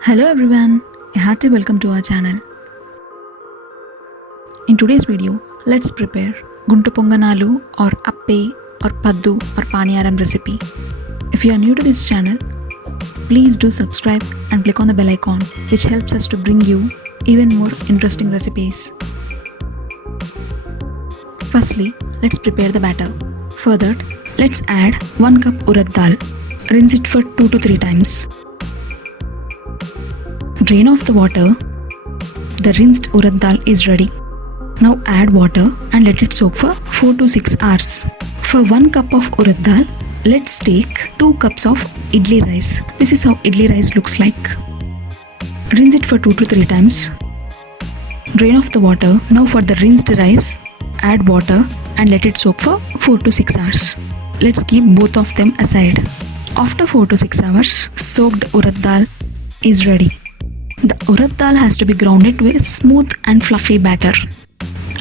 Hello everyone, a hearty welcome to our channel. In today's video, let's prepare Gunta Ponganalu or Appe or Paddu or Paniyaram recipe. If you are new to this channel, please do subscribe and click on the bell icon, which helps us to bring you even more interesting recipes. Firstly, let's prepare the batter. For that, let's add 1 cup urad dal. Rinse it for 2 to 3 times. Drain off the water. The rinsed urad dal is ready. Now add water and let it soak for 4 to 6 hours. For 1 cup of urad dal, let's take 2 cups of idli rice. This is how idli rice looks like. Rinse it for 2 to 3 times. Drain off the water. Now for the rinsed rice, add water and let it soak for 4 to 6 hours. Let's keep both of them aside. After 4 to 6 hours, soaked urad dal is ready. The urad dal has to be grounded to a smooth and fluffy batter.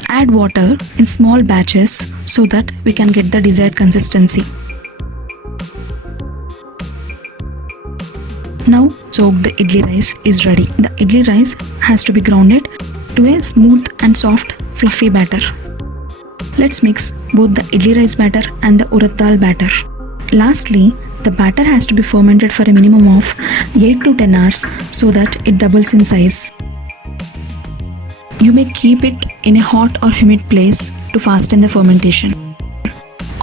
Add water in small batches so that we can get the desired consistency. Now soaked idli rice is ready. The idli rice has to be grounded to a smooth and soft fluffy batter. Let's mix both the idli rice batter and the urad dal batter. Lastly, the batter has to be fermented for a minimum of 8 to 10 hours so that it doubles in size. You may keep it in a hot or humid place to fasten the fermentation.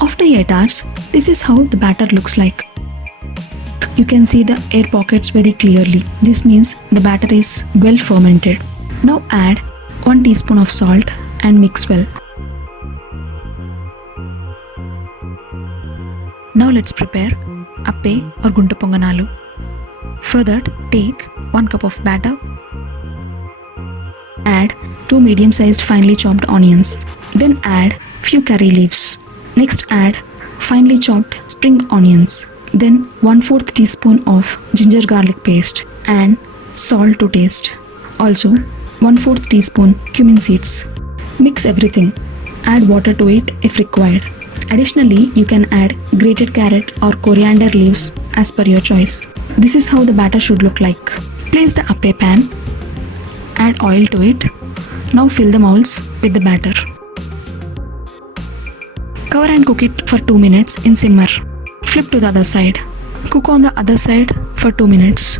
After 8 hours, this is how the batter looks like. You can see the air pockets very clearly. This means the batter is well fermented. Now add 1 teaspoon of salt and mix well. Now let's prepare Appe or Gunta Ponganalu. For that, take 1 cup of batter. Add 2 medium-sized finely chopped onions. Then add few curry leaves. Next add finely chopped spring onions. Then 1/4 teaspoon of ginger garlic paste and salt to taste. Also 1/4 teaspoon cumin seeds. Mix everything. Add water to it if required. Additionally, you can add grated carrot or coriander leaves as per your choice. This is how the batter should look like. Place the appe pan. Add oil to it. Now fill the molds with the batter. Cover and cook it for 2 minutes in simmer. Flip to the other side. Cook on the other side for 2 minutes.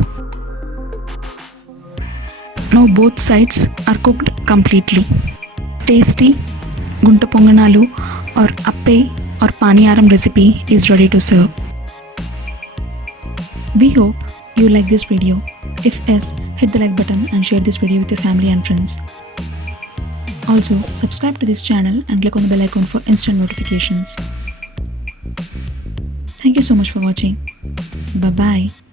Now both sides are cooked completely. Tasty Gunta Ponganalu or Appe or Paniyaram recipe is ready to serve. We hope you like this video. If yes, hit the like button and share this video with your family and friends. Also, subscribe to this channel and click on the bell icon for instant notifications. Thank you so much for watching. Bye bye.